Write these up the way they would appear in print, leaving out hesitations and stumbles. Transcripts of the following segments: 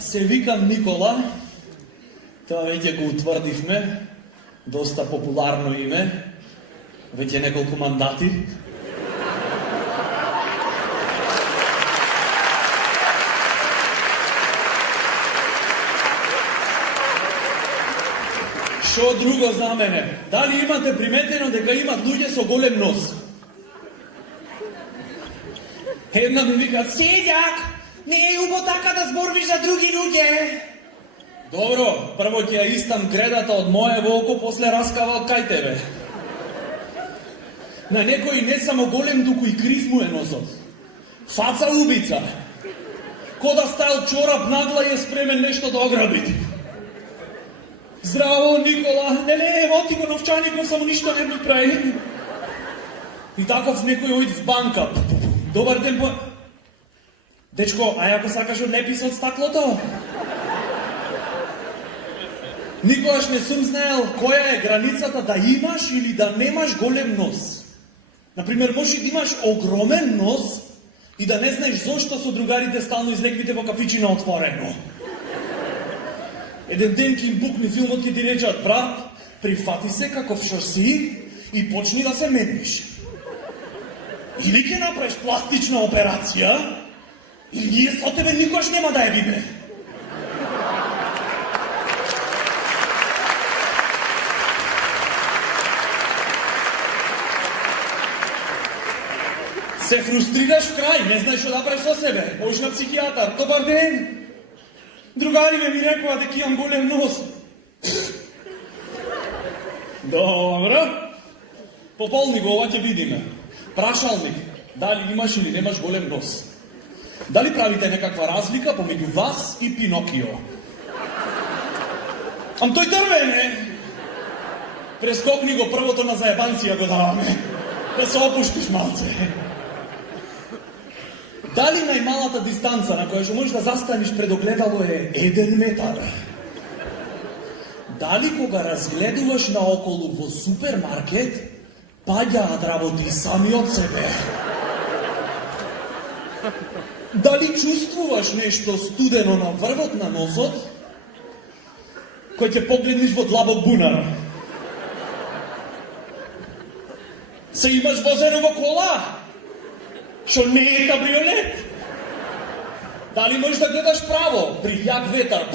се викам Никола. Тоа веќе го утврдивме. Доста популарно име. Веќе неколку мандати. Шо друго за мене? Дали имате приметено дека имат луѓе со голем нос? Една ми вика, седјак, не е убо така да зборвиш за други луѓе. Добро, прво ќе ја истам гредата од моево око, после раскава од кај тебе. На некој не само голем, туку и крив му е носот. Фаца убица. Кода стајал чорап нагла и е спремен нешто да ограби. Здраво, Никола, не, ево ти го новчаникот, само ништо не ми прави. И таков некој оид в банка. Добар ден, дечко, а ако сакаш одлепи се од стаклото? Никогаш не сум знаел која е границата да имаш или да немаш голем нос. Например, може да имаш огромен нос и да не знаеш зошто со другарите стално излегвите во кафичина отворено. Еден ден ќе им букни филмот, ќе ти речат, брат, прифати се каков шо си и почни да се мениш. Или ќе направиш пластична операција, или ние со тебе никош нема да ја биде. Се фрустрираш в крај, не знаеш што да правиш со себе. Оиш на психијатар, добар ден. Другариве ми рекоа дека имам голем нос. Добро. Пополни го, ова ќе видиме. Прашалник, дали имаш или немаш голем нос? Дали правите некаква разлика помеѓу вас и Пинокио? Ам тој дрвен е. Прескокни го првото на заебанција го даваме. Да се опуштиш малце. Дали најмалата дистанца на која што можеш да застанеш пред огледало е 1 метар? Дали кога разгледуваш наоколу во супермаркет, паѓаат работи сами од себе? Дали чувствуваш нешто студено на врвот на носот, кој ќе погледнеш во длабок бунар? Се имаш возено во кола, што не е кабриолет? Дали можеш да гледаш право при јак ветар?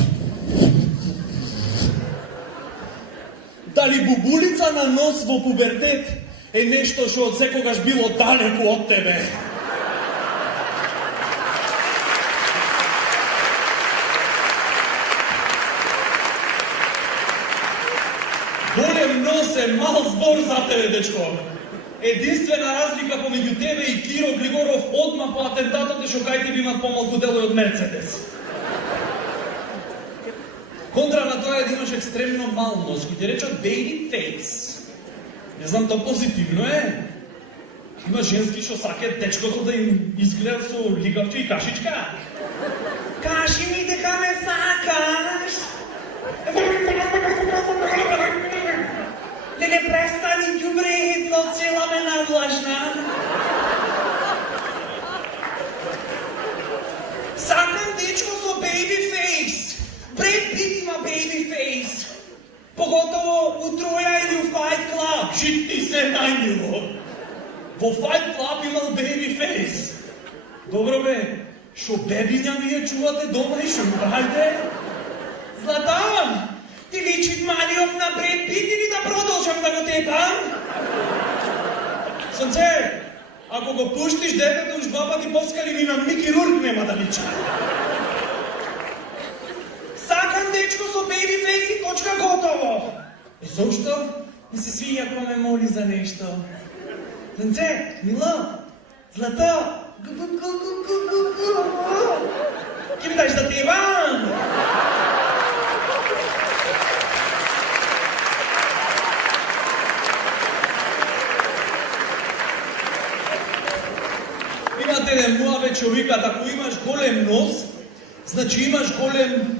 Дали бубулица на нос во пубертет е нешто што од секогаш било далеку од тебе? Голем нос е мал збор за тебе, дечко. Единствена разлика помеѓу тебе и Киро Глигоров одма по атентатот е што кај тебе имат помалку делој од Мерцедес. Контра на тоа е да имаш екстремно мал нос, кој ти речат baby face. Не знам, тоа позитивно е. Има женски што сакаат дечкото да им изгледа со лигавче и кашичка. Кажи ми дека ме сакаш. Не престани, ѓубре, едно цела ме надлажна. Сакам дечко со baby face. Бред Пит има baby face. Поготово у Троја или у Fight Club. Жити се најниво. Во Fight Club имал baby face. Добро бе, шо бебиња ви ја чувате дома и шо правите? Златан! Ти личи Мариов на Бред Пит или да продолжам да го тепам? Сонце, ако го пуштиш детето уж 2 пати поскали ни на Мики Рурк нема да личи. Сакам дечко со бейби фейс и точка готово. И зошто? Не се свија ако ме моли за нешто. Сонце, мила, злата, ке ми даш да тепам? Имате еден муабет што викат, ако имаш голем нос, значи имаш голем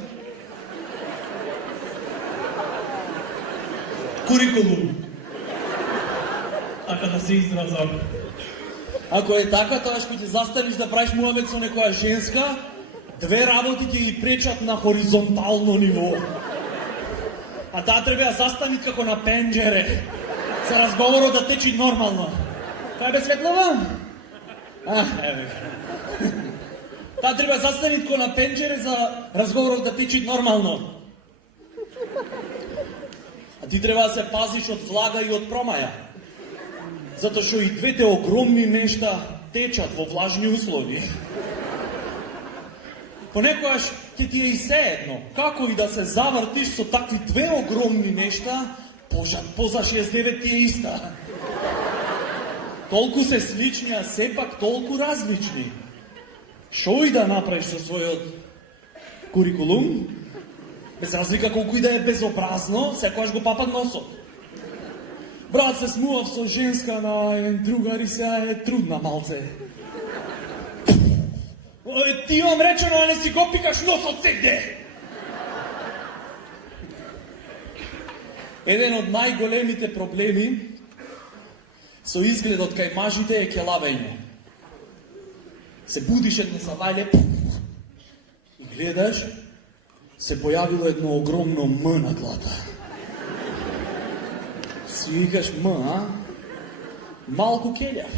курикулум. Така да се изразам. Ако е така, тоа што ќе застанеш да правиш муабет со некоја женска, Две работи ќе ги пречат на хоризонтално ниво. А таа треба да застави како на пенџере. За разговорот да течи нормално. Кај бе Светлова? Еве. Таа треба да застави како на пенџере за разговорот да течи нормално. А ти треба да се пазиш од влага и од промаја. Затоа што и двете огромни нешта течат во влажни услови. Понекогаш ќе ти е и се едно, како и да се завртиш со такви две огромни нешта, поза 69 ти е иста. Толку се слични, а сепак толку различни. Шо и да направиш со својот курикулум? Без разлика колку и да е безобразно, секојаш го папат носот. Брат, се смував со женска на другар и сега е трудна малце. Ти имам речено, а не си го пикаш носот сегде. Еден од најголемите проблеми со изгледот кај мажите е келавење. Се будиш едно савајле и гледаш, се појавило едно огромно М на глата. Си викаш М, а? Малку келјав.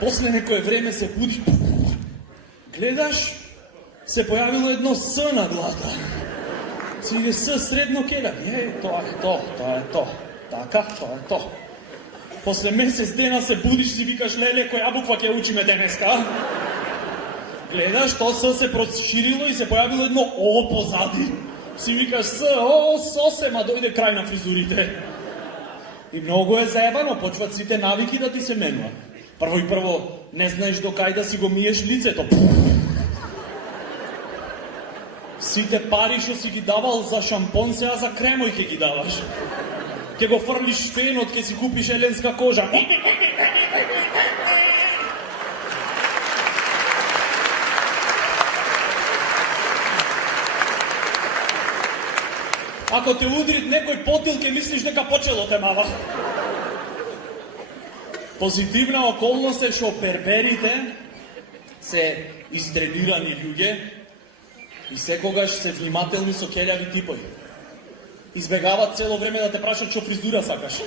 После некое време се будиш, гледаш, се појавило едно С на глата. Си иде С средно келјав. Тоа е то. Така, тоа е то. После месец дена се будиш, си викаш, леле, која буква ќе учиме денеска? Гледаш, то С се проширило и се појавило едно О позади. Си викаш С, сосема, дојде крај на фризурите. И многу е заебано, почват сите навики да ти се менуват. Прво и прво, не знаеш до кај да си го миеш лицето. Сите пари што си ги давал за шампон, сега за кремој ќе ги даваш. Ќе го фрлиш фенот, ќе си купиш еленска кожа. Ако те удрит некој потил, ќе мислиш дека почело те мава. Позитивна околност е што перверите се истренирани луѓе и секогаш се внимателни со келјави типови. Избегават цело време да те прашат што фризура сакаш.